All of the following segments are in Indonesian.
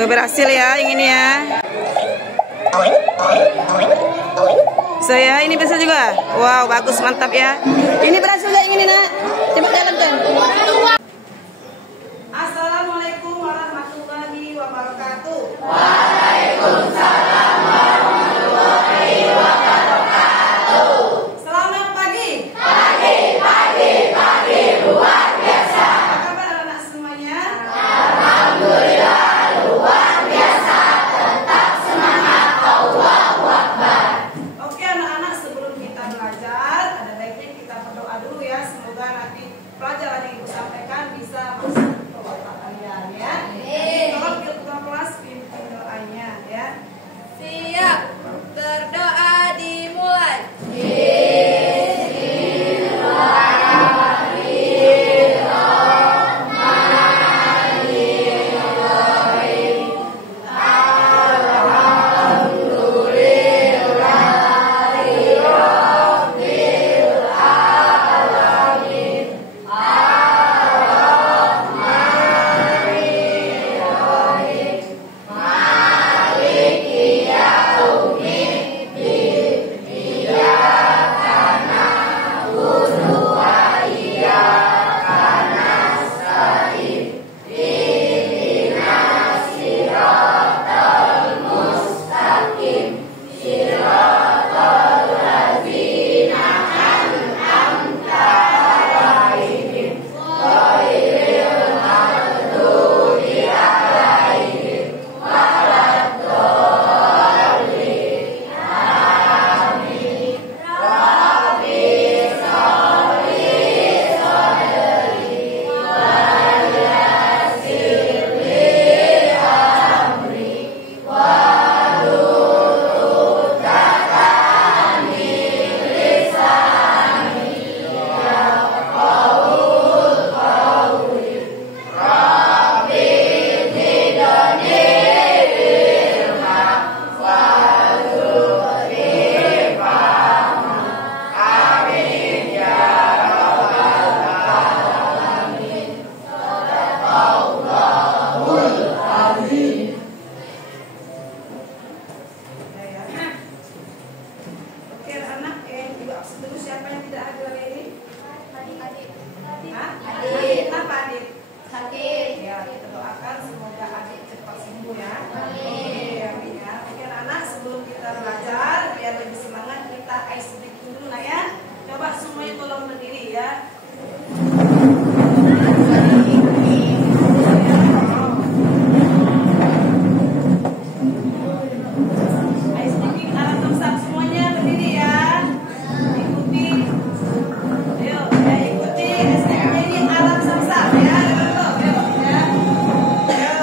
Tuh berhasil ya yang ini ya. Saya ini bisa juga. Wow, bagus, mantap ya. Ini berhasil nggak yang ini, Nak? Coba jalankan. Assalamualaikum warahmatullahi wabarakatuh. Waalaikumsalam warahmatullahi wabarakatuh. Selamat pagi. Pagi luar biasa. Apa kabar anak-anak semuanya? Alhamdulillah luar biasa. Tetap semangat. Allahu Akbar. Oke anak-anak, sebelum kita belajar, ada baiknya kita berdoa dulu ya. Semoga nanti pelajaran yang Ibu sampaikan bisa masuk ke otak kalian ya. Tolong ketua kelas pimpin doanya ya. Siap, berdoa dimulai. Oke anak, yang Ibu absen dulu siapa yang tidak hadir hari ini? Adik. Kenapa adik? Sakit. Ya, kita doakan semoga adik cepat sembuh ya. Oke, amin ya. Oke anak, sebelum kita belajar biar lebih semangat, kita ice breaking dulu lah ya. Coba semuanya tolong berdiri ya. Ice breaking ala tempat semuanya berdiri ya. Ikuti. Ayo, ya ikuti. Ini alam samsat ya. Ayo, ya. Ayo.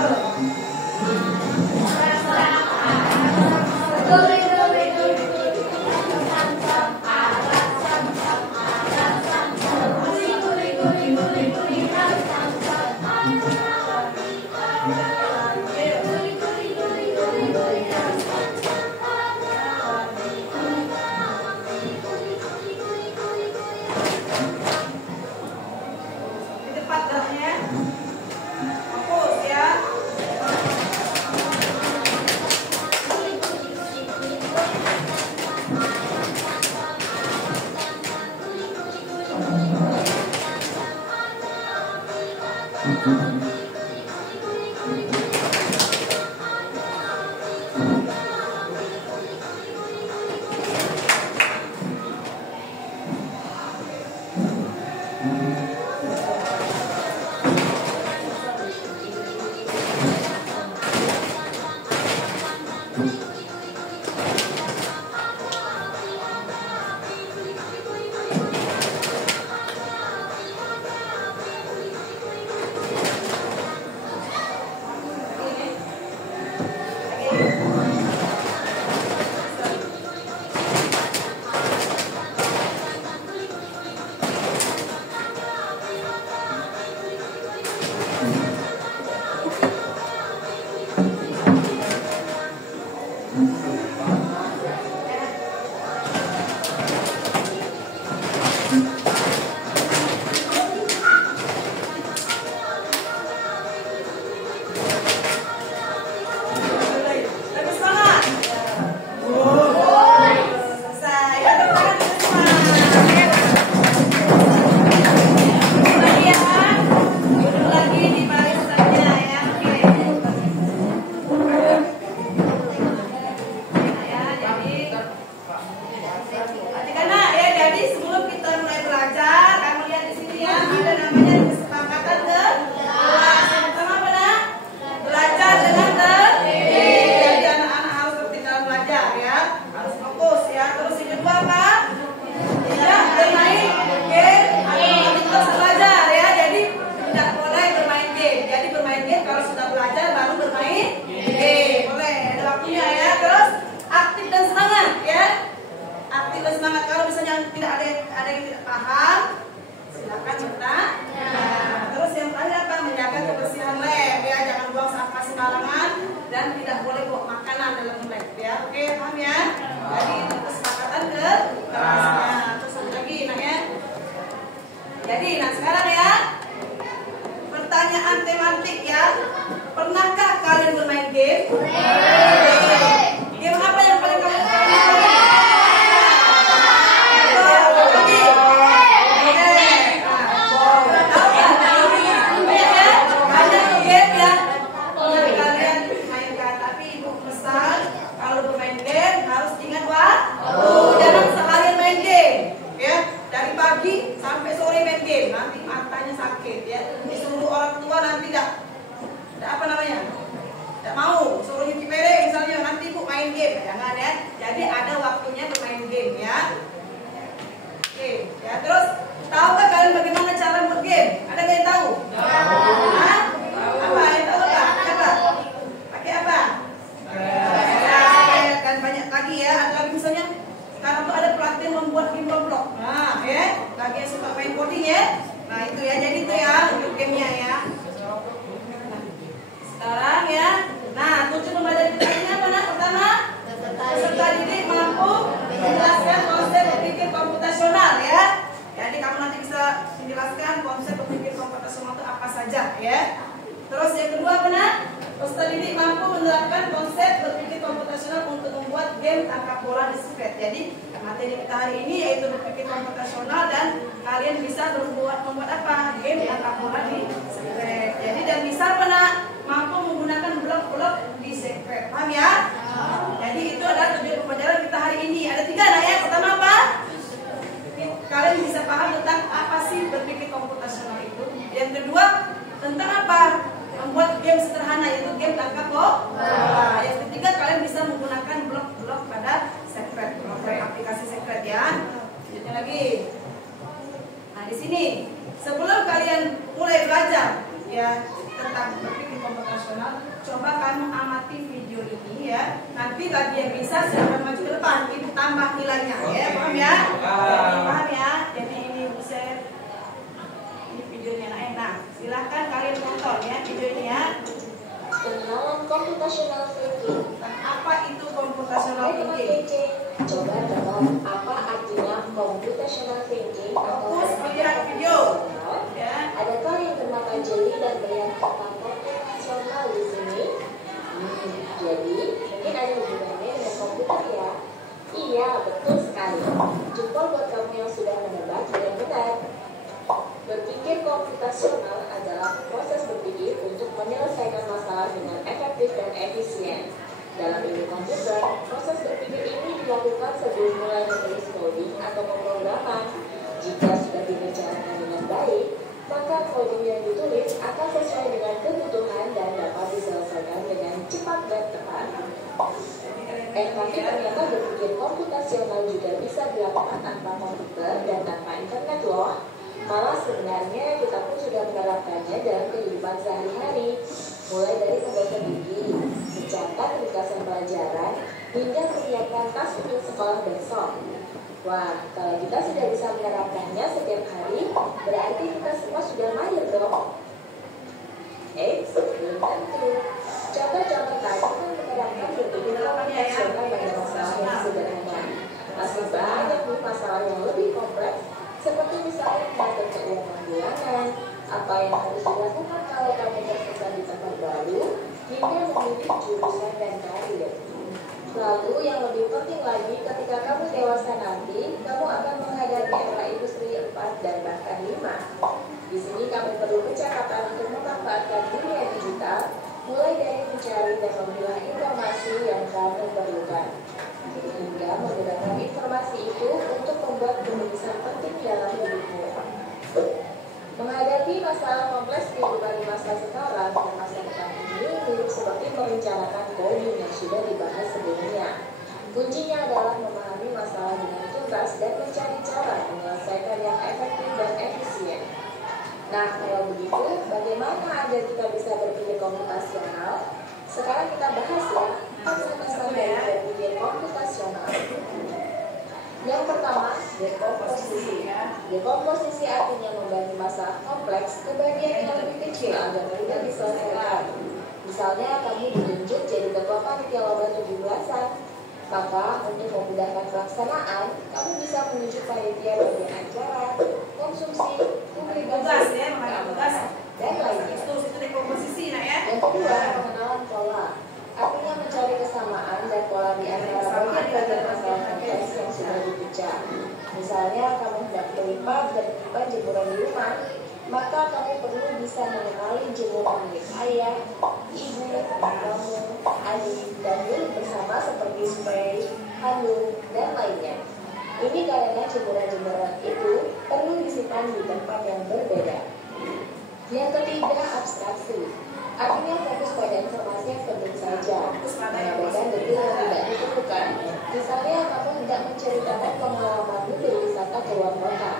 Di depan darahnya. Fokus ya. tidak paham, silakan bertanya. Terus yang terakhir apa? Menjaga kebersihan lab ya, jangan buang sampah sembarangan dan tidak boleh bawa makanan dalam lab ya. Oke, paham ya? Jadi itu kesepakatan ke kelasnya. Terus satu lagi nak ya. Jadi nah sekarang ya pertanyaan tematik ya. Pernahkah kalian bermain game? Game apa yang paling kamu suka? Nanti matanya sakit ya, disuruh orang tua nanti tidak apa namanya, tidak mau suruh nyuci piring misalnya, nanti ibu main game, jangan ya. Jadi ada waktunya bermain game ya. Oke ya, terus tahukah kalian bagaimana cara bergame? Ada nggak yang tahu? Hah? Apa yang tahu apa? Pakai apa? Dan banyak lagi ya, ada lagi misalnya sekarang tuh ada pelatihan membuat game Roblox. Nah ya, bagi yang suka main coding ya. Nah itu ya, jadi itu ya untuk gamenya ya. Sekarang ya, nah tujuan pembelajaran kita ini apa? Nah pertama, peserta didik mampu menjelaskan konsep berpikir komputasional ya. Jadi kamu nanti bisa menjelaskan konsep berpikir komputasional itu apa saja ya. Terus yang kedua benar, peserta didik mampu menerapkan konsep berpikir komputasional untuk membuat game tangkap bola di Secret. Jadi materi kita hari ini yaitu berpikir komputasional dan kalian bisa membuat apa? Game tangkap bola di Secret. Jadi dan bisa mampu menggunakan blok-blok di Secret. Paham ya? Jadi itu adalah tujuan pembelajaran kita hari ini. Ada 3 nah ya. Pertama apa? Kalian bisa paham tentang apa sih berpikir komputasional itu. Yang kedua tentang apa? Membuat game sederhana yaitu game tangkap bola. Yang ketiga kalian bisa menggunakan blok-blok pada Secret, aplikasi Secret ya. Lanjutnya lagi. Nah di sini sebelum kalian mulai belajar ya tentang berpikir komputasional, coba kamu amati video ini ya. Nanti bagi yang bisa silakan maju ke depan, ibu tambah nilainya ya. Paham ya? Paham ya? Jadi ini saya ini videonya enak. Silahkan kalian tonton ya video ini ya. Pengenalan computational thinking. Apa itu computational thinking? Coba tebak apa artinya computational thinking atau Fokus melihat video. Ya. Adakah yang bermata jeli dan melihat tentang computational di sini? Jadi mungkin ada hubungannya dengan komputer ya. Iya, betul sekali. Jempol buat kamu yang sudah menebak dengan benar. Berpikir komputasional adalah proses berpikir untuk menyelesaikan masalah dengan efektif dan efisien. Dalam ilmu komputer, proses berpikir ini dilakukan sebelum mulai menulis coding atau pemrograman. Jika sudah direncanakan dengan baik, maka coding yang ditulis akan sesuai dengan kebutuhan dan dapat diselesaikan dengan cepat dan tepat. Tapi ternyata berpikir komputasional juga bisa dilakukan tanpa komputer dan tanpa internet loh. Malah sebenarnya kita pun sudah menerapkannya dalam kehidupan sehari-hari, mulai dari membaca buku, mencatat ringkasan pelajaran, hingga menyiapkan tas untuk sekolah besok. Wah, kalau kita sudah bisa menerapkannya setiap hari, berarti kita semua sudah mahir dong. Belum tentu. Contoh-contoh tadi kan menerapkan berpikir komputasional pada masalah yang sederhana. Masih banyak nih masalah yang lebih kompleks, seperti misalnya mengatur keuangan bulanan, apa yang harus dilakukan kalau kamu tersesat di tempat baru, hingga memilih jurusan dan karir. Lalu yang lebih penting lagi, ketika kamu dewasa nanti, kamu akan menghadapi era industri 4 dan bahkan 5. Di sini kamu perlu kecakapan untuk memanfaatkan dunia digital, mulai dari mencari dan memilah informasi yang kamu perlukan, hingga menggunakan informasi itu untuk membuat keputusan penting dalam hidupmu. Menghadapi masalah kompleks kehidupan di masa sekarang dan masa depan ini mirip seperti merencanakan coding yang sudah dibahas sebelumnya. Kuncinya adalah memahami masalah dengan tuntas dan mencari cara menyelesaikan yang efektif dan efisien. Nah, kalau begitu, bagaimana agar kita bisa berpikir komputasional? Sekarang kita bahas ya, penjelasan dari berpikir komputasional. Yang pertama, dekomposisi. Dekomposisi artinya membagi masalah kompleks ke bagian yang lebih kecil agar mudah diselesaikan. Misalnya, kamu ditunjuk jadi ketua panitia lomba 17-an. Maka, untuk memudahkan pelaksanaan, kamu bisa menunjuk panitia bagian acara, konsumsi, publikasi, dan lainnya. Itu dekomposisi, nak ya. Yang kedua, pengenalan pola. Artinya mencari kesamaan dan pola di antara bagian-bagian masalah kompleks yang sudah dipecah. Misalnya, kamu hendak melipat dan menyimpan jemuran di rumah, maka kamu perlu bisa mengenali jemuran milik ayah, ibu, kamu, adik, dan milik bersama seperti spray, handuk, dan lainnya. Ini karena jemuran-jemuran itu perlu disimpan di tempat yang berbeda. Yang ketiga, abstraksi. Artinya fokus pada informasi yang penting saja, mengabaikan detail yang tidak diperlukan. Misalnya, kamu hendak menceritakan pengalamanmu berwisata ke luar kota.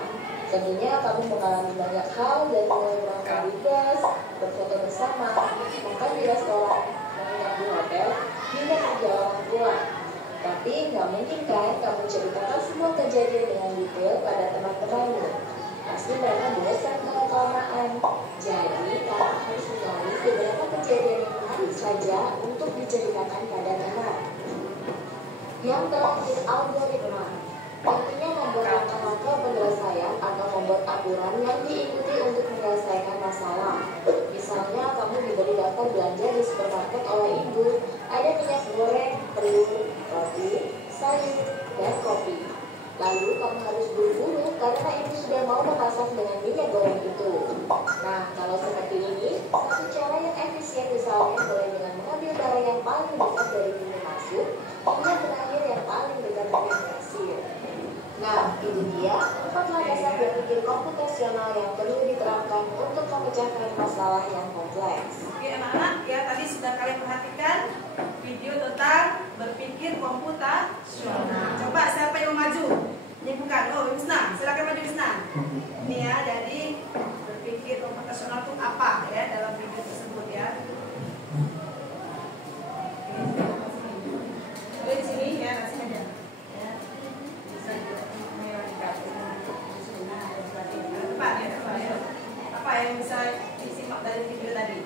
Tentunya kamu mengalami banyak hal dan mulai melakukan di bus, berfoto bersama, makan di restoran, menginap di hotel, hingga perjalanan pulang. Tapi nggak mungkin kan kamu ceritakan semua kejadian dengan detail pada teman-temanmu. Pasti mereka bosan kalau kelamaan. Jadi kamu harus mencari beberapa kejadian yang menarik saja untuk diceritakan pada teman. Yang terakhir, algoritma. Artinya membuat langkah-langkah penyelesaian atau membuat aturan yang diikuti untuk menyelesaikan masalah. Misalnya, kamu diberi daftar belanja di supermarket oleh ibu. Ada minyak goreng, telur, roti, sayur, dan kopi. Lalu kamu harus buru-buru karena ibu sudah mau memasak dengan minyak goreng itu. Nah, kalau seperti ini, satu cara yang efisien misalnya mulai dengan mengambil barang yang paling dekat dari pintu masuk hingga berakhir yang paling dekat dengan kasir. Nah, itu dia 4 landasan berpikir komputasional yang perlu diterapkan untuk memecahkan masalah yang kompleks. Oke anak-anak, ya tadi sudah kalian perhatikan video tentang berpikir komputasional. Coba siapa yang mau maju? Ini bukan, oh Wisna, silakan maju Wisna. Ini ya, jadi berpikir komputasional itu apa ya dalam video tersebut ya. Oke, di sini ya, kasih aja. Apa yang bisa disimak dari video tadi?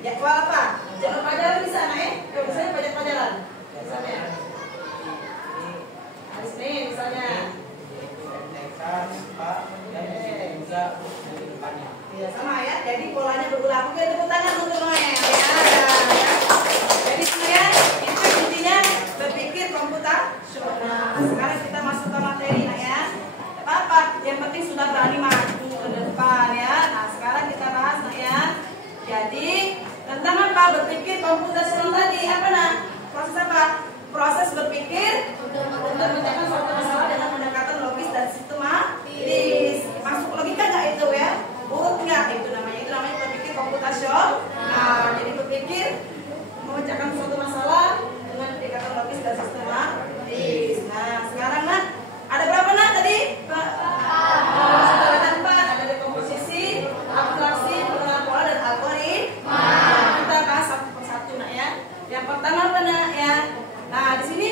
Jadwal apa? Jadwal pelajaran bisa, nak ya? Misalnya banyak pelajaran. Misalnya hari Senin misalnya. Ya sama ya. Jadi polanya berulang. Oke, tepuk tangan untuk Noel ya. Jadi semuanya itu intinya berpikir komputasional. Sekarang kita masuk ke materi nah ya. Apa? Yang penting sudah berani maju ke depan ya. Nah sekarang kita bahas nah ya. Jadi tentang apa berpikir komputasional tadi apa nah? Proses apa? Proses berpikir untuk memecahkan suatu masalah dengan pendekatan logis dan sistematis. Masuk logika nggak itu ya? Urut nggak itu namanya berpikir komputasional. Nah jadi berpikir memecahkan suatu masalah dengan pendekatan logis dan sistematis. Nah sekarang nah ada berapa nak tadi? Ada 4. Ada dekomposisi, abstraksi, pengenalan pola dan algoritma. Kita bahas satu persatu nak ya. Yang pertama apa nak ya? Nah di sini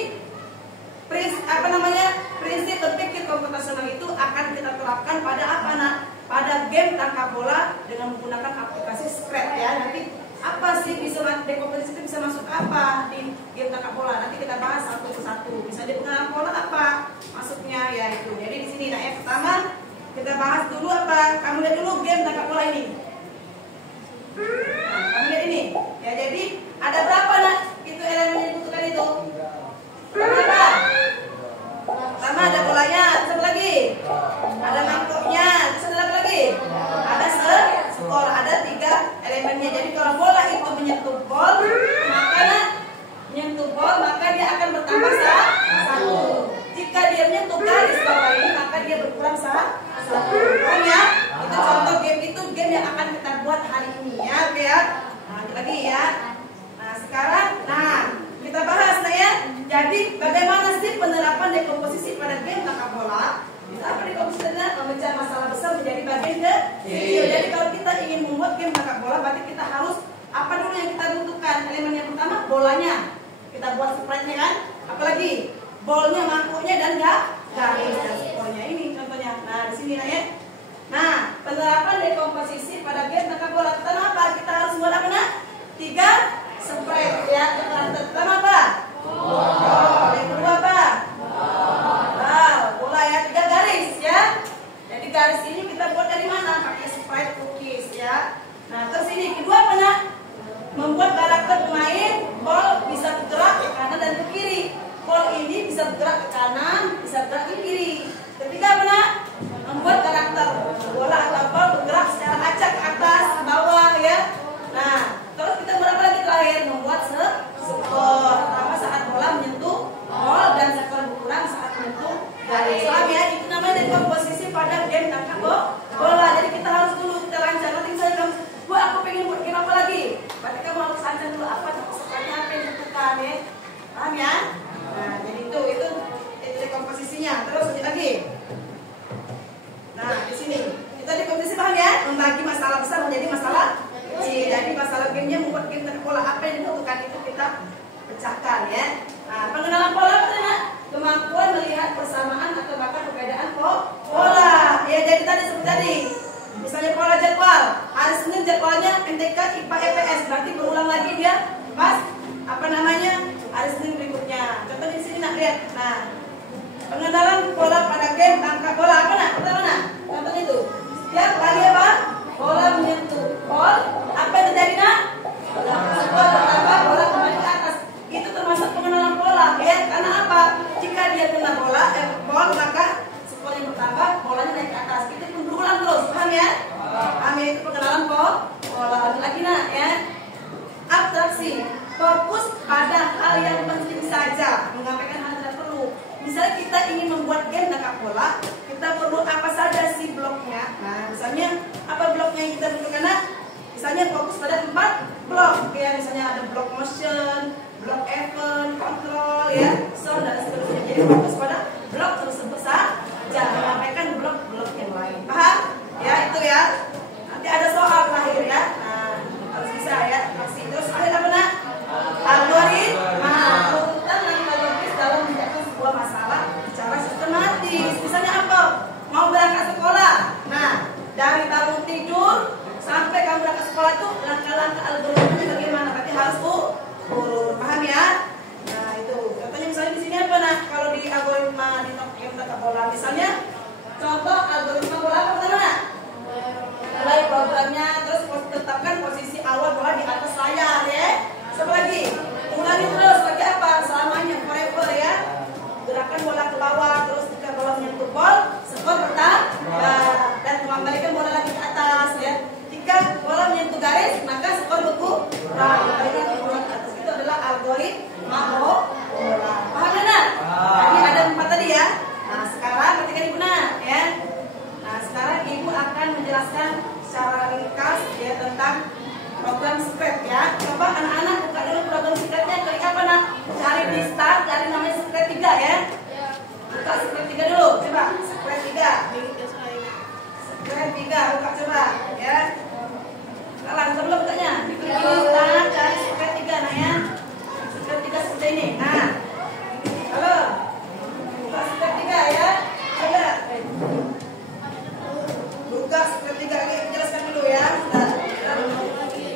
prinsip berpikir komputasional itu akan kita terapkan pada apa nak? Pada game tangkap bola dengan menggunakan aplikasi Scratch ya. Nanti apa sih bisa dekomposisi itu bisa masuk apa di game tangkap bola? Nanti kita bahas satu persatu. Bisa di pengenalan pola apa masuknya ya itu. Jadi di sini nah yang pertama kita bahas dulu apa? Kamu lihat dulu game tangkap bola ini. Nah, kamu lihat ini. Ya jadi ada berapa nak? Itu elemen yang dibutuhkan itu. Berapa? Pertama ada bolanya, terus lagi. Ada mangkoknya, terus ada apa lagi? Ada skor, ada 3 elemennya. Jadi kalau bola itu menyentuh bol, maka dia akan bertambah 1. Jika dia menyentuh garis bawah ini, maka dia berkurang 1. Paham ya? Itu contoh game yang akan kita buat hari ini ya, oke ya. Nah, lagi ya. Nah, sekarang kita bahas nah ya. Jadi bagaimana sih penerapan dekomposisi pada game tangkap bola? Bisa apa dekomposisi adalah memecah masalah besar menjadi bagian kecil. Jadi kalau kita ingin membuat game tangkap bola, berarti kita harus apa dulu yang kita butuhkan? Elemen yang pertama bolanya. Kita buat sprite-nya kan? Apalagi bolnya, mangkuknya dan garis dan skornya ini contohnya. Nah, di sini nah ya. Nah, penerapan dekomposisi pada game tangkap bola pertama apa? Kita harus buat apa nah? 3 sprite ya. Pertama apa? Yang kedua apa? Bola ya, 3 garis ya. Jadi garis ini kita buat dari mana? Pakai sprite cookies ya. Nah terus ini kedua apa nak? Membuat karakter pemain bol bisa bergerak ke kanan dan ke kiri. Bol ini bisa bergerak ke kanan, bisa bergerak ke kiri. Ketiga apa nak? Membuat karakter bola atau bol bergerak secara acak ke atas, ke bawah ya. Nah terus kita buat apa lagi terakhir? Membuat skor. Pertama saat bola menyentuh bol dan skor berkurang saat menyentuh garis. Paham ya? Itu namanya dekomposisi pada game tangkap bola. Jadi kita harus dulu kita rancang. Nanti misalnya kamu, aku pengen buat game apa lagi? Berarti kamu harus rancang dulu apa sebenarnya apa yang dibutuhkan ya. Paham ya? Nah, jadi itu dekomposisinya. Terus lanjut lagi. Nah, di sini kita dekomposisi paham ya? Membagi masalah besar menjadi masalah kecil. Jadi masalah gamenya membuat game tangkap bola apa yang dibutuhkan itu kita pecahkan ya. Nah, pengenalan pola apa? Kemampuan melihat persamaan atau bahkan perbedaan pola. Ya, jadi tadi seperti tadi. Misalnya pola jadwal. Hari Senin jadwalnya MTK IPA EPS, berarti berulang lagi dia pas hari Senin berikutnya. Contohnya di sini nak lihat. Nah, pengenalan pola pada game tangkap bola apa nak? Pertama nak. Contohnya itu. Setiap kali apa? Bola menyentuh bol, apa yang terjadi nak? Bola bertambah, bola kembali ke atas. Itu termasuk pengenalan pola ya. Karena apa? Jika dia kena bol, maka skor yang bertambah, bolanya naik ke atas. Itu pun berulang terus, paham ya? Paham ya? Itu pengenalan pola. Lagi nak ya. Abstraksi, fokus pada hal yang penting saja, mengabaikan hal yang tidak perlu. Misalnya kita ingin membuat game tangkap bola, kita perlu apa saja sih bloknya. Nah, misalnya apa bloknya yang kita butuhkan? Misalnya fokus pada 4 blok, ya misalnya ada blok motion, blok event, control, ya, sound dan seterusnya. Jadi fokus pada blok tersebut saja, mengabaikan blok-blok yang lain. Paham? Ya itu ya. Nanti ada soal terakhir ya. Nah, harus bisa ya. Masih terus akhir apa nak? Algoritma, urutan logis dalam menjawab sebuah masalah secara sistematis. Misalnya apa? Mau berangkat sekolah. Nah, dari bangun tidur sampai kamu berangkat sekolah itu langkah-langkah algoritmanya bagaimana? Berarti harus urut. Paham ya? Nah itu. Contohnya misalnya di sini apa nak? Kalau di algoritma di game tangkap bola, misalnya contoh algoritma bola apa pertama nak? menjelaskan secara ringkas ya tentang program Scratch ya. Coba anak-anak buka dulu program Scratch-nya, klik apa nak? Cari di start, cari namanya Scratch 3 ya. Buka Scratch 3 dulu, coba Scratch 3. Scratch 3 buka coba ya. Kalian perlu bukanya. Diklik dulu, cari Scratch 3 nah ya. Scratch 3 seperti ini. Nah, halo. Buka Scratch 3 ya. Coba. Buka Scratch 3 ini jelaskan dulu ya. Nah, Scratch 3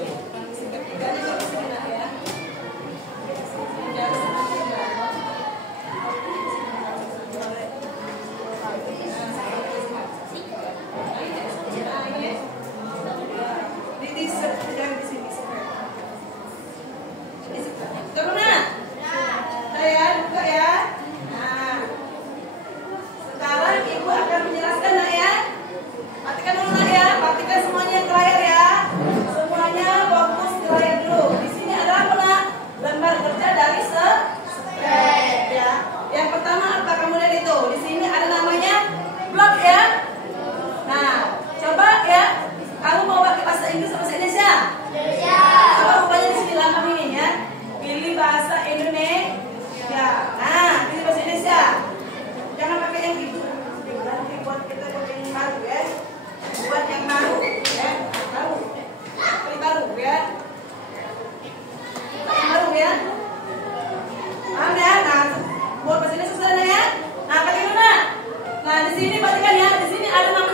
nya di sini nah ya.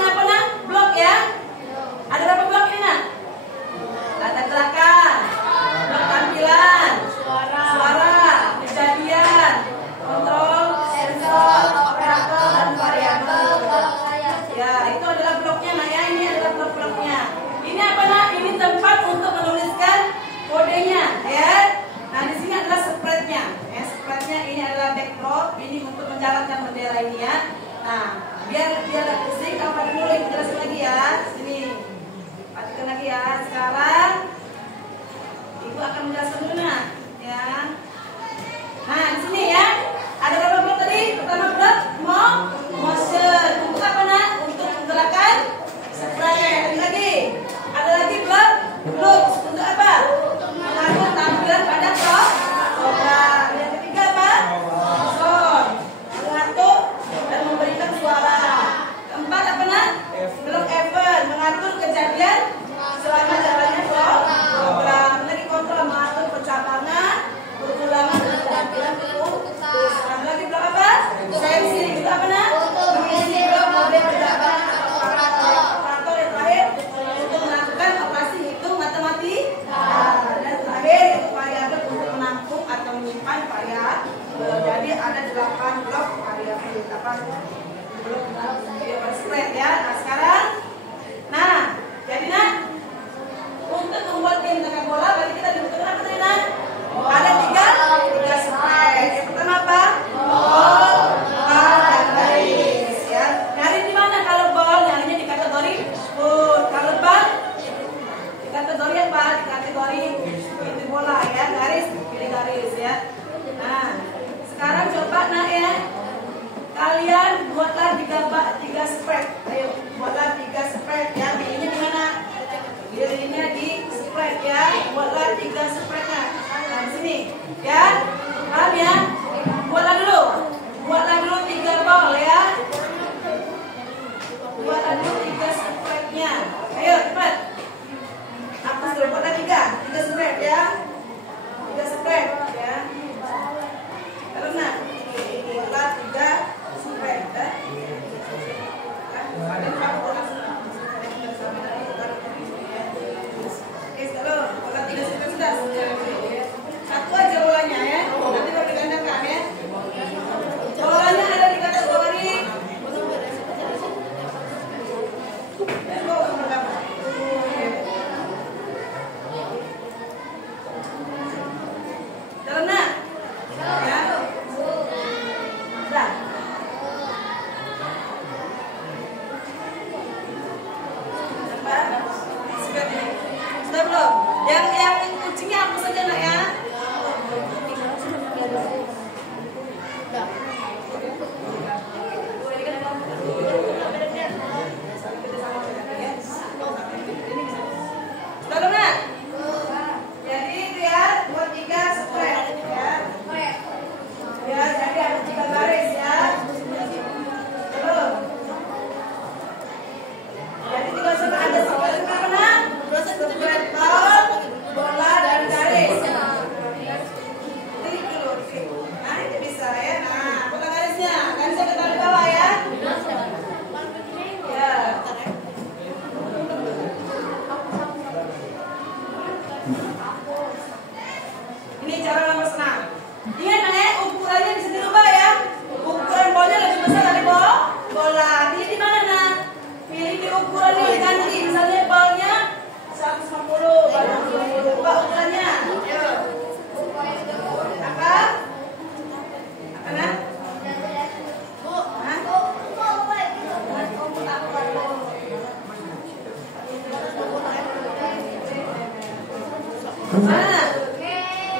Mana?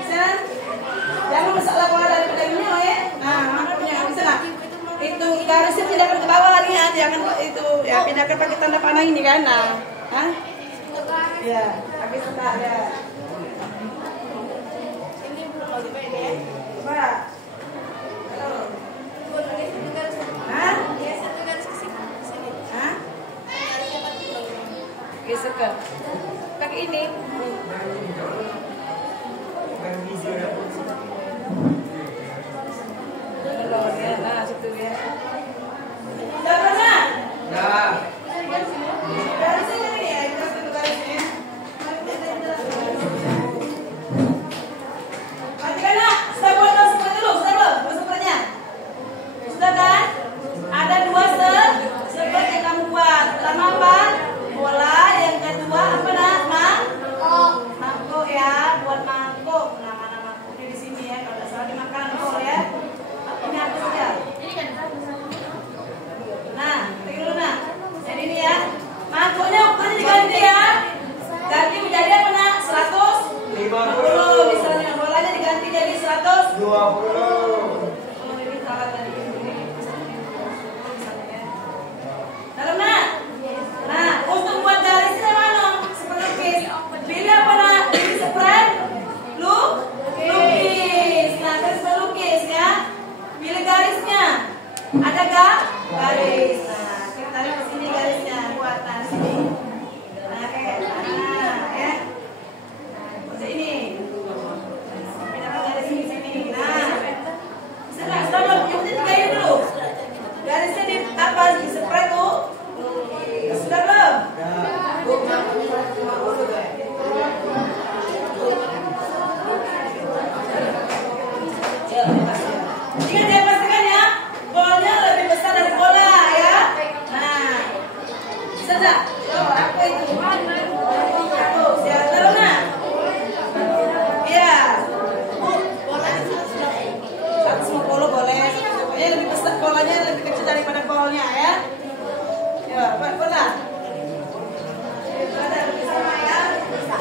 Bisa? Jangan masalah bola daripada ini, ya. Nah, makanya bisa nggak? Itu garisnya pindahkan ke bawah lagi ya, jangan itu ya pindahkan pakai tanda panah ini kan? Nah, hah? Ya, habis sudah ya. Ini belum lagi main ya. Coba. Halo. Hah? Dia satu garis ke sini. Hah? Garisnya pakai dulu. Geser ke. Pakai ini. Belum ya, nah situ ya. Udah pernah? Ya. Garisnya ini ya, itu satu garisnya. Mati kan nak? Sudah buat dulu seperti dulu, sudah belum? Buat sepertinya? Sudah kan? Ada dua seperti yang kamu buat. Pertama apa? Bola. Yang kedua apa nak? Mangkok ya, buat mangkok. Nama mangkoknya di sini ya, kalau tidak salah dimakan kol ya. Ini apa saja? Nah, tengok dulu nah. Jadi ini ya, mangkoknya ukurannya diganti ya. Ganti menjadi apa nak? 150 misalnya. Bolanya diganti jadi 120. 20. Oh, ini salah tadi. Ini misalnya ya. Dalam nak? Nah, untuk buat garisnya mana? Seperti lukis. Pilih apa nak? Pilih spray. Lukis. Nah, garis melukis ya. Pilih garisnya. Ada gak? Garis. Nah, kita tarik ke sini garisnya. Buat nah sini. Nah, kayak ya. Seperti ini. Pindahkan garis ini sini. Nah, bisa nggak? Sudah belum? Yang penting digayu dulu. Garisnya di apa? Di spray tuh. Sudah belum? Jika dia pastikan ya, bolanya lebih besar dari bola ya. Nah, bisa tak? Oh, apa itu? Aku siap taruh nak? Iya. Bolanya 150 boleh. Pokoknya lebih besar bolanya, lebih kecil daripada bolnya ya. Ya, buat bola. Ada lebih sama ya.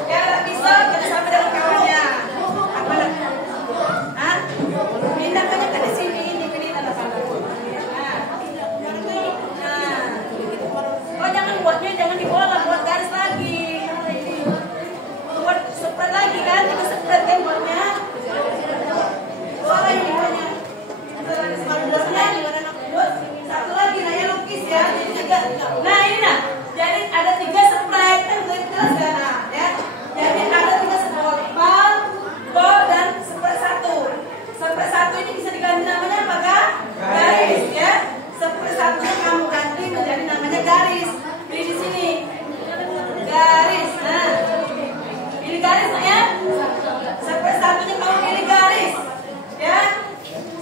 Ya, tak bisa kita sama dengan kawannya. Apa nak? Hah? Pindahkannya ke sini, ini tanda panah. Nah. Oh, jangan buatnya, jangan di bola, buat garis lagi. Buat spread lagi kan, itu spread kan buatnya. Bola ini banyak. Satu lagi, nah ya lukis ya. Jadi 3. Nah ini nah, jadi ada 3 spread kan udah jelas kan? Nah, ya. Jadi ada 3 spread, ball dan spread 1. Spread 1 ini bisa diganti namanya apa kak? Garis ya. Spread 1-nya kamu ganti menjadi namanya garis. Pilih di sini. Garis. Nah, pilih garis ya. Spread 1-nya kamu pilih garis. Ya.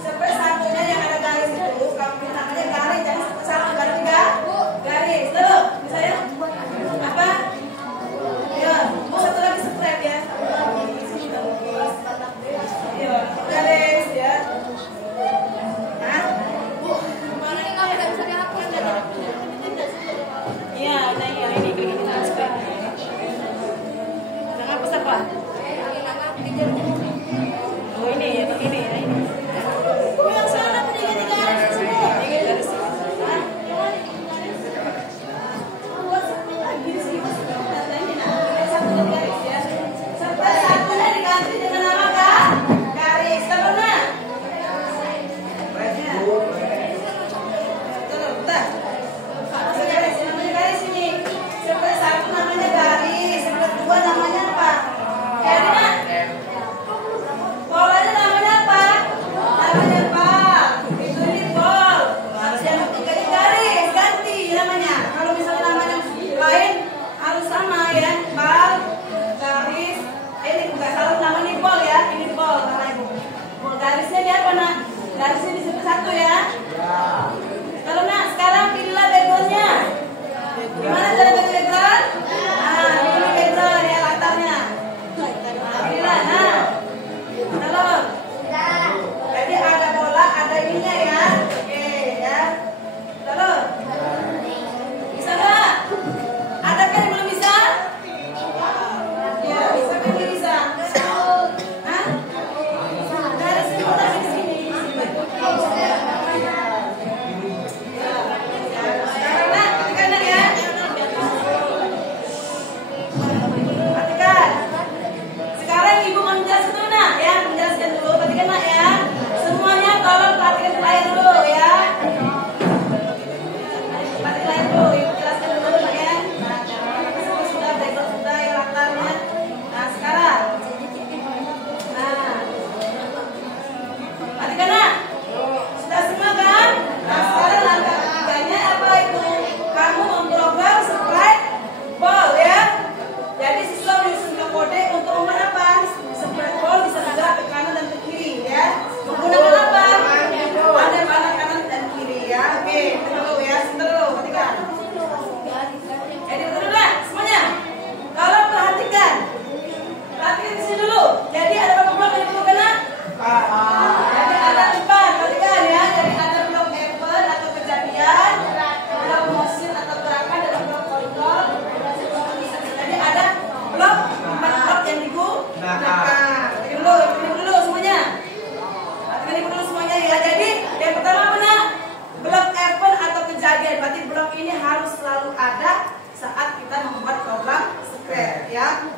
Spread 1-nya yang ada garis itu kamu pilih namanya garis. Jadi spread 1 ganti garis. Lalu, misalnya apa? Ya, satu lagi spread ya. Iya, garis ya. Hah? Mana ini nggak bisa dihapus dan Iya, nah iya ini klik ini spread. Nah, hapus apa? Oh ini ya, begini ya ini. Yang sana punya 3 garis semua. 3 garis. Hah? Buat satu lagi di sini. Nah, ini nah, satu lagi garis ya. Sampai satunya diganti dengan nama kak? Garis. Tahu nah? Tuh, bentar. Garis, namanya garis ini.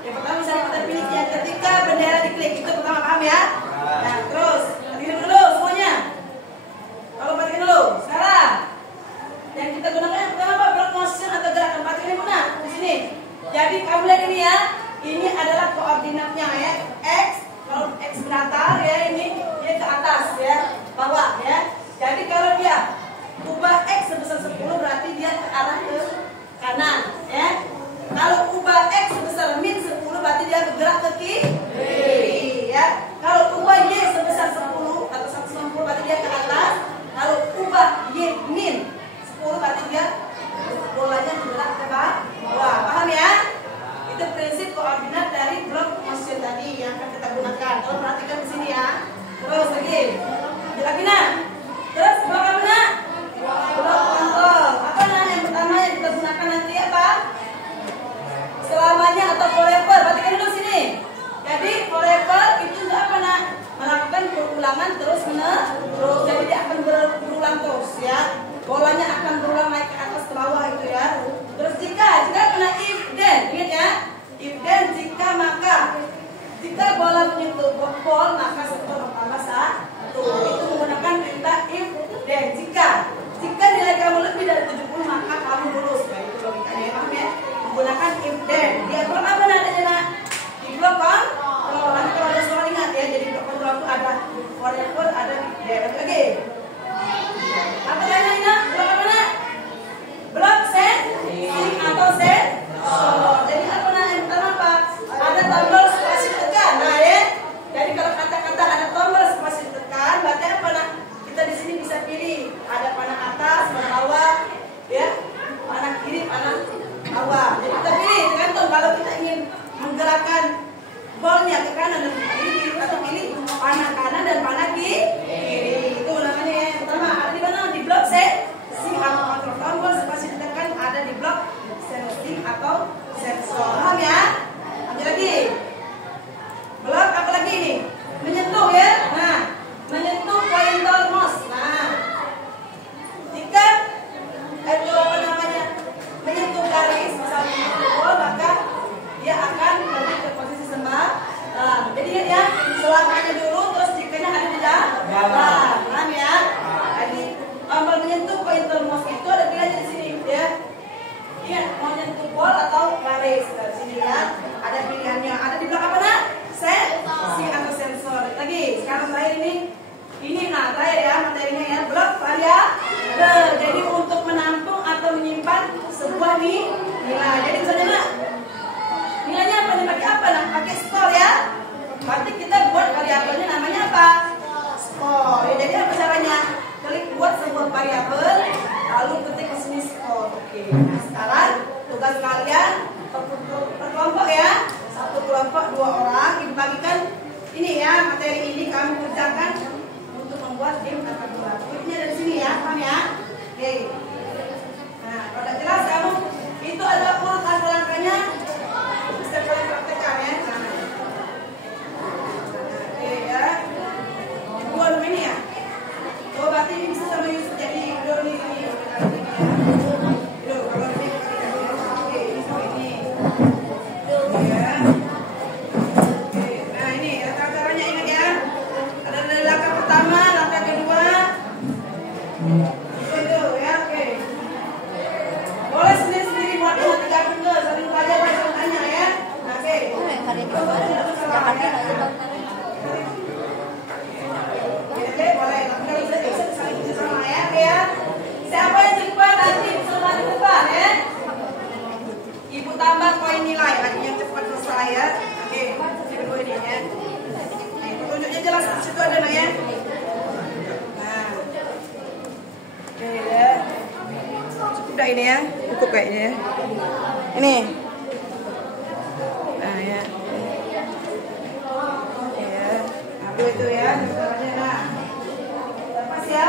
Yang pertama misalnya kita pilih yang ketika bendera diklik itu pertama, paham ya? Nah terus perhatikan dulu semuanya. Kalau perhatikan dulu sekarang yang kita gunakan yang pertama apa? Block motion atau gerakan. Perhatikan ini guna di sini. Jadi kamu lihat ini ya, ini adalah koordinatnya ya, x. Kalau x datar ya, ini dia ke atas ya, bawah ya. Jadi kalau dia ubah x sebesar 10 berarti dia ke arah ke kanan ya. Kalau ubah x sebesar min 10 berarti dia bergerak ke kiri ya. Kalau ubah y sebesar 10 atau 190 berarti dia ke atas. Kalau ubah y min 10 berarti dia bolanya bergerak ke bawah. Paham ya? Itu prinsip koordinat dari block motion tadi yang akan kita gunakan. Kalau perhatikan di sini ya. Terus lagi. Lagi nah. Terus blok apa nak? Blok kontrol. Apa nah yang pertama yang kita gunakan nanti apa? Selamanya atau forever. Perhatikan dulu sini. Jadi forever itu apa nak? Melakukan perulangan terus menerus. Jadi dia akan berulang terus ya. Bolanya akan berulang naik ke atas ke bawah itu ya. Terus jika kena if then, ingat ya. If then jika maka. Jika bola menyentuh ball maka skor tambah 1. Itu menggunakan perintah if then. Jika nilai kamu lebih dari 70 maka kamu lulus. Nah, itu logikanya ya, paham ya? Menggunakan if then. Dia blok apa nanti nak? Di blok kontrol. Nanti kalau ada soal ingat ya. Jadi blok kontrol itu ada forever, ada if then. Lagi. Apa lainnya nak? Blok apa nak? Blok sensing atau sensor. Jadi apa nak yang pertama apa? Ada tombol spasi tekan. Nah ya. Jadi kalau kata-kata ada tombol spasi tekan, berarti apa nak? Kita di sini bisa pilih. Ada panah atas, panah bawah, ya. Panah kiri, panah bawah. Jadi kita pilih. Tergantung kalau kita ingin menggerakkan bolnya ke kanan dan kiri, kita pilih panah kanan dan panah kiri. Itu namanya yang pertama. Ada di mana? Di blok sensing atau kontrol. Tombol spasi tekan ada di blok sensing atau sensor. Paham ya? Lanjut lagi. Blok apa lagi ini? Menyentuh ya. Nah, menyentuh pointer mouse. Nah, jika itu apa namanya? Menyentuh garis misalnya menyentuh, maka dia akan pergi ke posisi sembarang. Jadi ya, selangkahnya dulu terus jikanya ada di dalam. Paham ya? Jadi tombol menyentuh pointer mouse itu ada pilihannya di sini ya. Ingat, mau nyentuh bol atau garis dari sini ya. Ada pilihannya. Ada di belakang apa nak? Sensing atau sensor. Lagi, sekarang terakhir ini nah terakhir ya materinya ya. Blok variabel. Jadi untuk menampung atau menyimpan sebuah nilai. Jadi misalnya nak, nilainya apa nih? Pakai apa nak? Pakai skor ya. Berarti kita buat variabelnya namanya apa? Skor. Ya, jadi apa caranya? Klik buat sebuah variabel, lalu ketik ke sini skor. Oke. Nah sekarang tugas kalian per kelompok ya. Satu kelompok 2 orang dibagikan ini ya, materi ini kamu kerjakan untuk membuat game kalkulator. Ini dari sini ya, paham ya? Oke. Nah, kalau tidak jelas kamu itu adalah urutan langkahnya bisa kalian praktekkan ya. Oke ya. Buat ini ya. Oh, berarti ini bisa sama Yusuf jadi video ini. Siapa yang cepat nanti bisa maju depan ya. Ibu tambah poin nilai lagi yang cepat selesai ya. Oke, kedua ini ya. Tunjuknya jelas di situ ada nah ya. Nah, oke ya. Cukup dah ini ya. Cukup kayaknya ya. Ini. Nah ya. Ya. Ambil itu ya. Caranya nah. Lepas ya.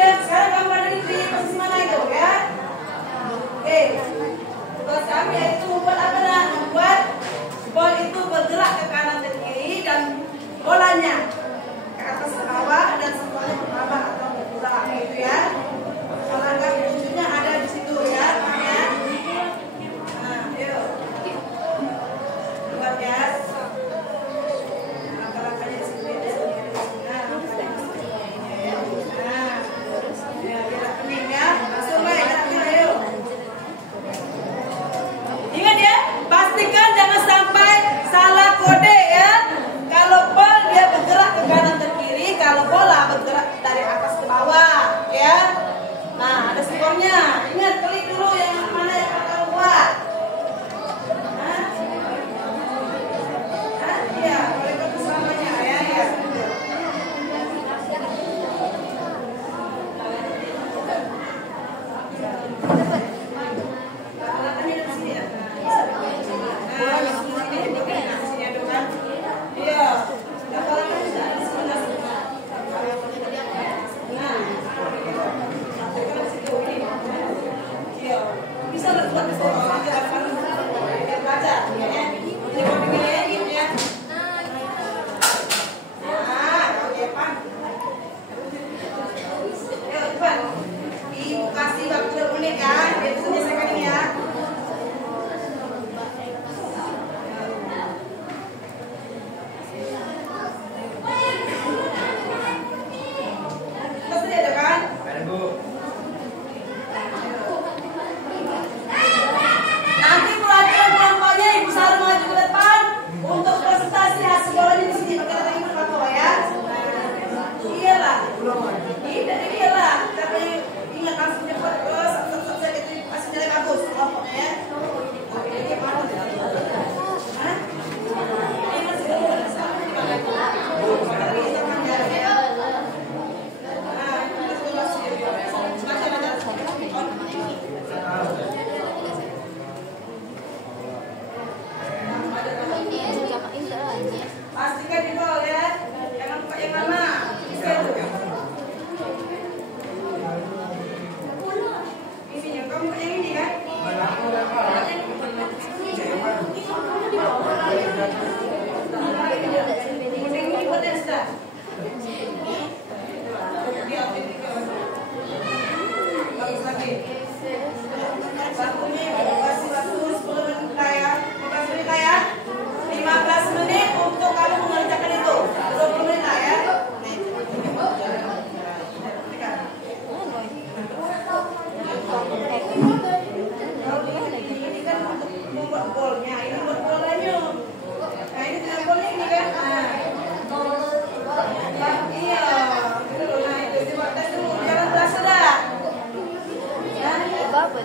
Sekarang kamu ada di posisi mana itu ya? Oke, tugas kami yaitu membuat apa nak? Membuat bola itu bergerak ke kanan dan kiri dan bolanya ke atas ke bawah dan semuanya bertambah atau berkurang itu ya. Kalau nggak tunjuknya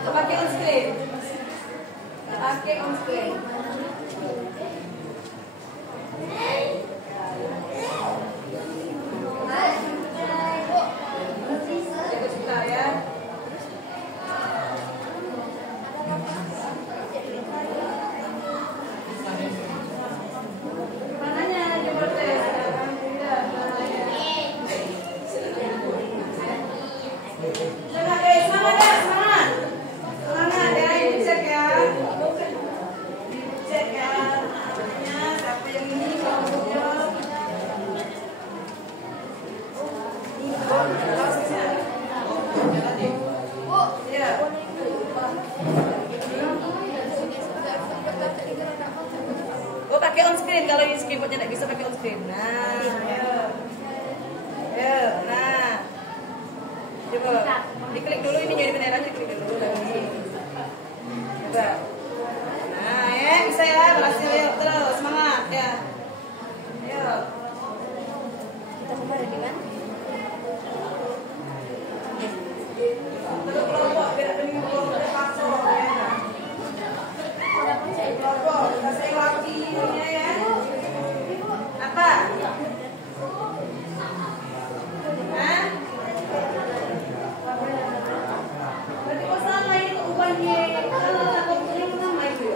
Pakai on screen. Pakai on screen. Jaga sebentar ya. Mananya jemput deh. Semangat deh, semangat deh, semangat. Semangat ya, ini cek ya. Cek ya. Siapa yang ini kelompoknya? Ya. Oh, pakai on screen kalau ini keyboardnya tidak bisa pakai on screen. Nah, ya, nah, coba diklik dulu ini jadi benderanya, diklik dulu lagi. Coba. Nah, ya bisa ya, berhasil ya, terus semangat ya. Ayo. Kita kemarin di mana? Terus kelompok biar ada kelompok pasok ya. Kelompok kasih wakilnya ya. Apa? Hah? Berarti kok sama itu ubahnya komputernya sama itu.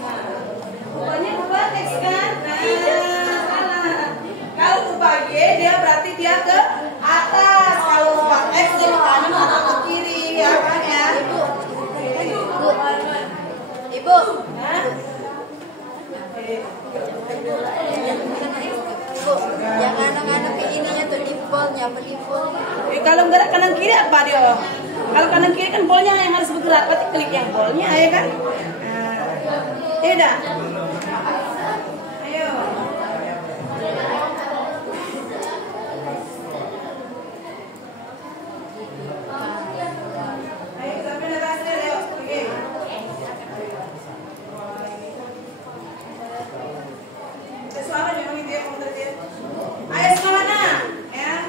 Nah, ubahnya ubah teks kan? Nah, salah. Kalau ubah Y dia berarti dia ke atas. Kalau ubah X dia ke kanan atau ke kiri ya kan ya? Ibu. Hah? Bu, jangan anak-anak kayak ininya tuh defaultnya apa default? Kalau gerak kanan kiri apa dia? Kalau kanan kiri kan bolnya yang harus bergerak, berarti klik yang bolnya ya kan? Nah, tidak. Ayo. Ayo sampai nanti ayo. Oke. Suara jangan dia komputer dia. Ayo semangat ya.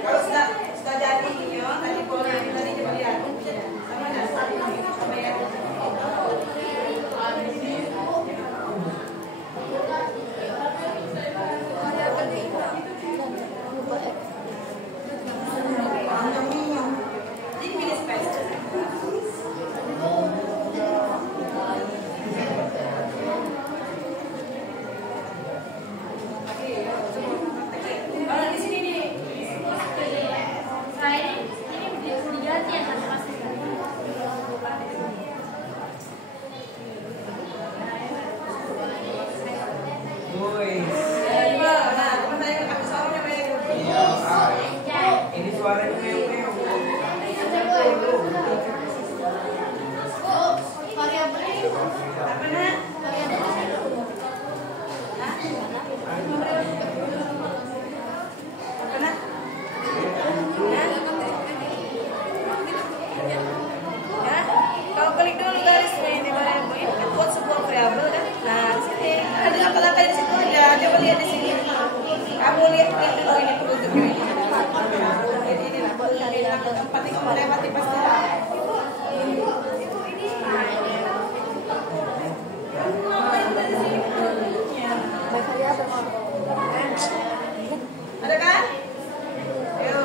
Kalau sudah jadi ya, tadi boleh tadi coba lihat. Sama enggak? Sama ya. Jadi pilih space. Kalau di sini nih. Diganti ya kan pasti. Nah, teman saya aku suaranya banyak. Ini suaranya Apa nak? Apa nak? Ya, kalau klik dulu garis ini variabel ini kan buat sebuah variabel kan. Nah, di sini ada langkah-langkah di situ aja. Coba lihat di sini. Kamu lihat dulu ini untuk ini. Ini lah, ini langkah keempat yang kamu lewati pasti. Ada kan? Ayo.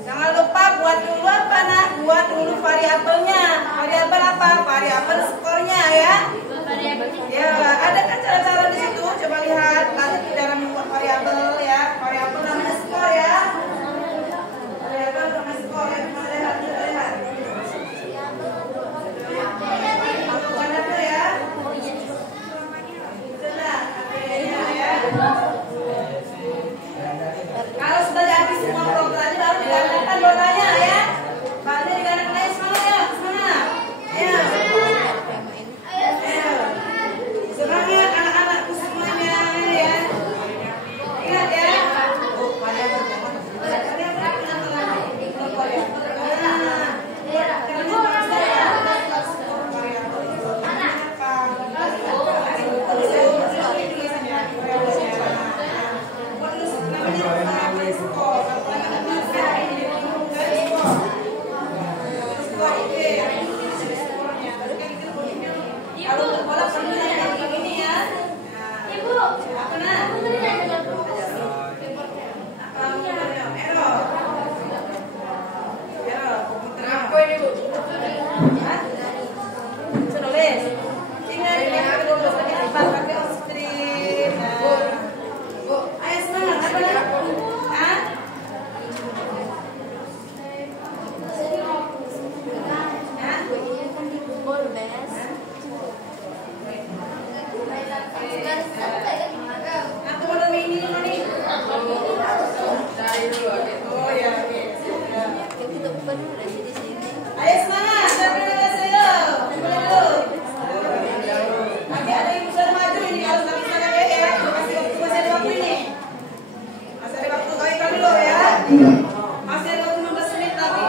Jangan lupa buat dulu apa nak? Buat dulu variabelnya. Variabel apa? Variabel skornya ya. Ya, ada kan cara-cara di situ. Coba lihat nanti cara membuat variabel ya. Variabel namanya skor ya. Variabel namanya skor ya. Lihat. Bukan apa ya? Sudah, ya. Kalau sudah jadi semua programnya baru digandalkan bolanya ya. Baru digandalkan semangat ya, semangat. Ya. Ayo. Semangat anak-anakku semuanya ya. Ingat ya. Oh, variabel. Variabel apa lagi? Nah, ya. Kalau untuk bola kamu yang ini ya. Ibu, apa nak? Apa ini Bu? Senulis. Ingat ya, dulu pakai lipat, pakai strip. Bu, ayo semangat. Apa nak? Hah? Aku mau main ini nih. Oh ya, oke. Ayo semangat, sampai saya. Oke, ada yang bisa maju ini kalau nggak bisa lagi ya. Masih ada waktu ini. Masih ada waktu kali dulu ya. Masih ada waktu 15 menit tapi.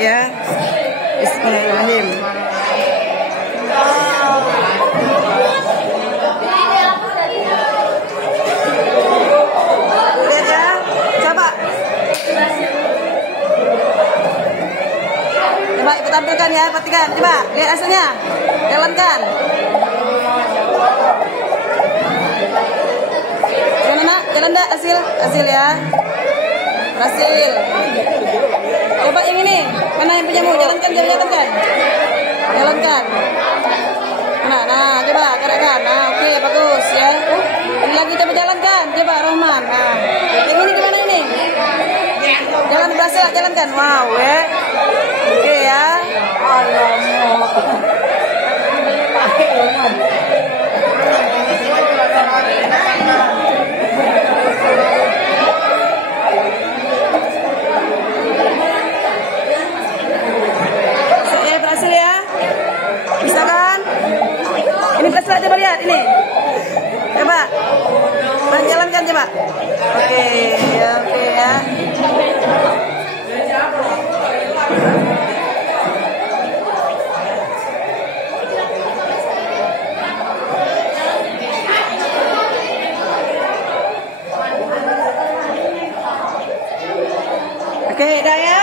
ya. Bismillahirrahmanirrahim. Lihat ya, coba. Coba ikut tampilkan ya, perhatikan. Coba lihat hasilnya, jalankan. Gimana nak? Jalan enggak hasil ya? Berhasil. Coba yang ini, mana yang punyamu? Jalankan. Jalankan. Nah, coba gerakkan. Nah, oke, bagus ya. Ini lagi coba jalankan. Coba Rohman. Nah, yang ini gimana ini? Jalan berhasil, jalankan. Wow, ya. Oke ya. Berhasil ya. Bisa kan? Ini berhasil, coba lihat ini. Coba. Jalankan coba. Oke ya. Oke, dah ya.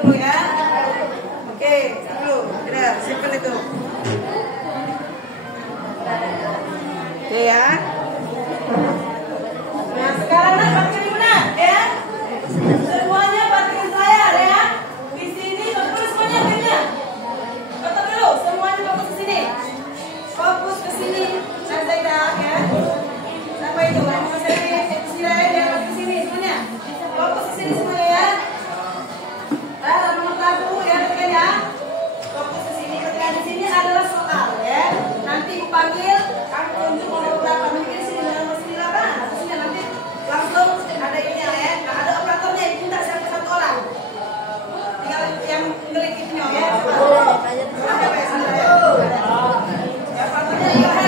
dulu ya. Oke, dulu. Udah, simpen itu. Oke ya. Nah, sekarang pakai di mana? Ya. Semuanya pakai saya ya. Di sini fokus semuanya kayaknya. Fokus dulu, semuanya fokus ke sini. Fokus ke sini. Sampai dah ya. Sampai itu. Silakan ya ke sini semuanya. Fokus ke sini semuanya ya. Nomor satu ya tekan ya. Fokus ke sini. Ketika di sini adalah soal ya. Nanti panggil aku untuk nomor berapa mungkin sini nomor 9 sini nanti langsung ada ini ya. Nah, ada operatornya itu tidak siapa satu orang. Tinggal yang ngelikitnya ya. Ya operatornya silahkan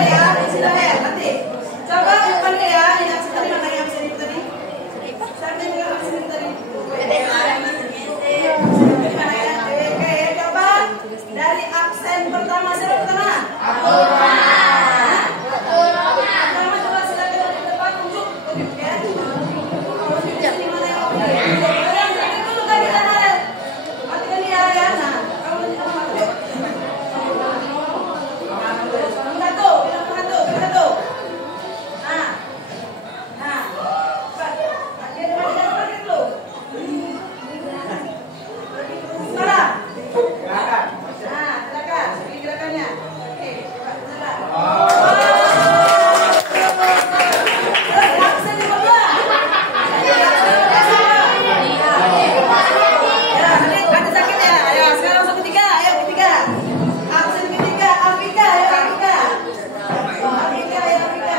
ya. Silahkan nanti. Coba panggil ya. Yang tadi mana yang bisa diputar tadi? Sampai yang bisa diputar tadi. Oke, coba dari absen pertama siapa pertama? Aku. Pertama coba silakan di depan tunjuk ya. Di mana yang mau? Yang terakhir dulu kan kita hal. Matikan dia ya. Nah, kamu nanti sama mati. Satu. Nah. Pakai dulu. Salah. Nah, silakan. Ini gerakannya. Oke, coba salah. Absen di bawah. Ya, nanti sakit ya. Ayo, sekarang langsung ketiga. Ayo ketiga. Absen ketiga, Afrika ya, Afrika. Afrika ya, Afrika.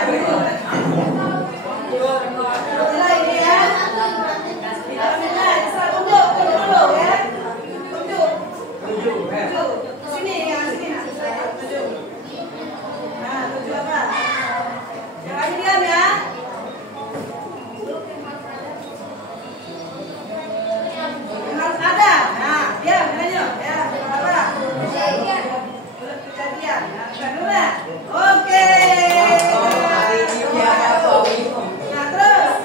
Mulai ini ya. Tunjuk dulu ya. Tunjuk. Sini ya, sini. Tunjuk. Nah, tunjuk apa? Jangan diam ya. Harus ada. Nah, diam aja. Ya, apa? Kejadian. Nah, dulu ya. Oke. Nah, terus.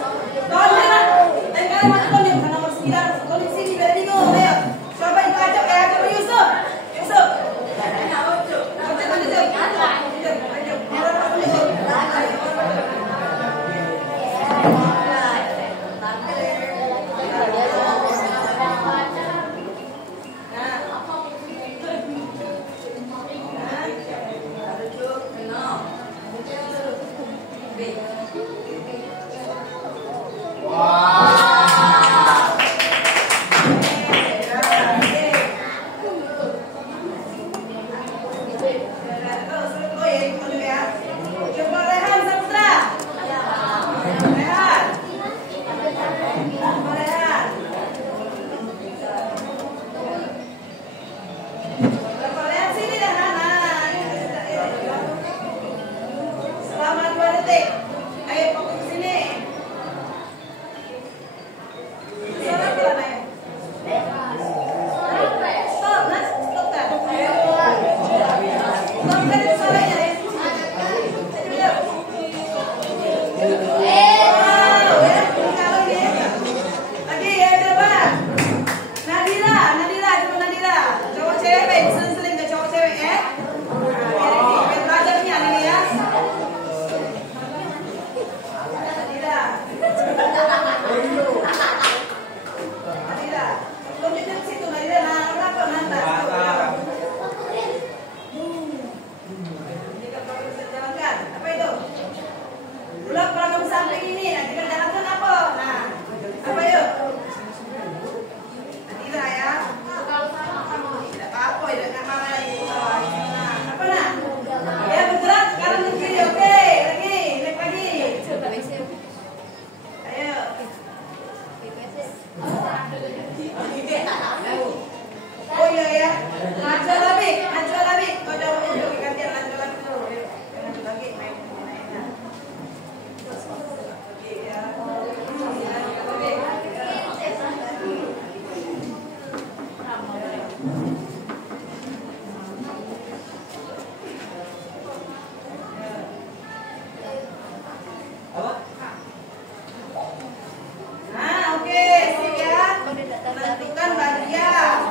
Tolong nomor 9. Tolong sini biar bingung. Ayo. Coba dibaca ya. Coba Yusuf. Coba Rehan Saputra. Rehan. Rehan sini Rehan. Selama 2 detik. Ayo fokus ke sini. Suara pelan ayo. Stop, Nas. Stop tak? Ayo. Stop kan itu suaranya. Lagi ya coba. Nadira, coba Nadira. Cowok cewek, seling-seling ke cowok cewek ya. Biar belajar nih ini ya. Nadira. Tunjukin ke situ Nadira. Nah, berapa nanti? Jika perlu bisa jalankan. Apa itu? Bulak belakang samping ini. Nanti kan jalankan apa? Nah, apa yuk? Nadira ya. Tidak apa-apa, tidak marahin. Nah, apa nak? Ya bergerak sekarang ke kiri. Oke, lagi, naik lagi. Ayo. Oh iya ya. Najwa lagi. Kau jawab dulu, gantian Najwa lagi dulu. Najwa lagi main. Oke ya. Nah, oke, sip ya. Tentukan bagian.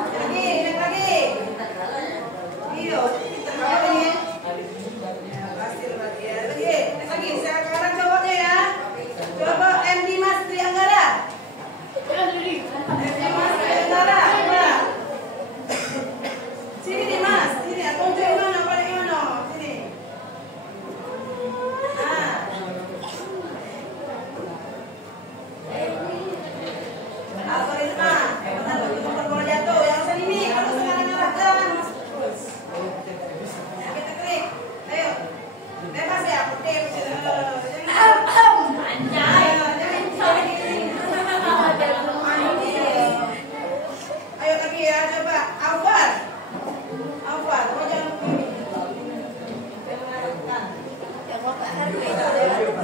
Alvar. Alvar, kau jangan begini. Jangan ngarepkan. Ya kok nggak harus itu ya.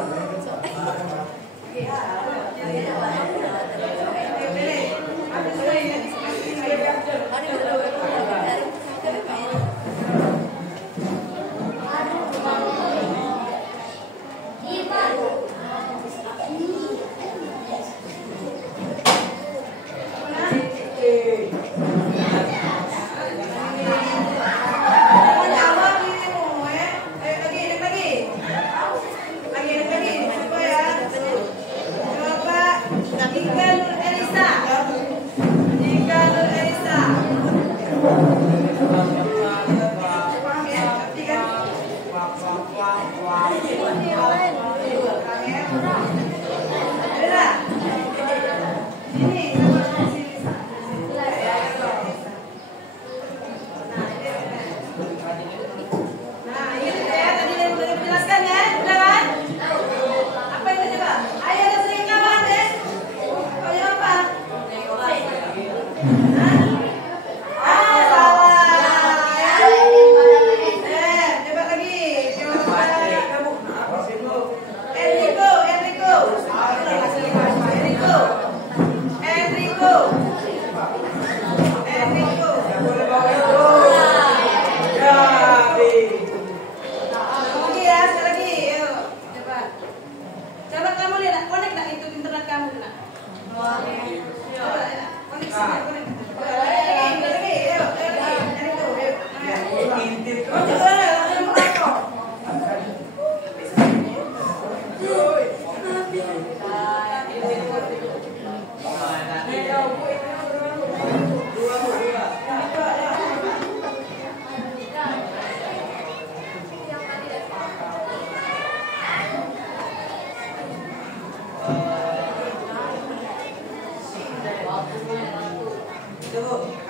Tuh.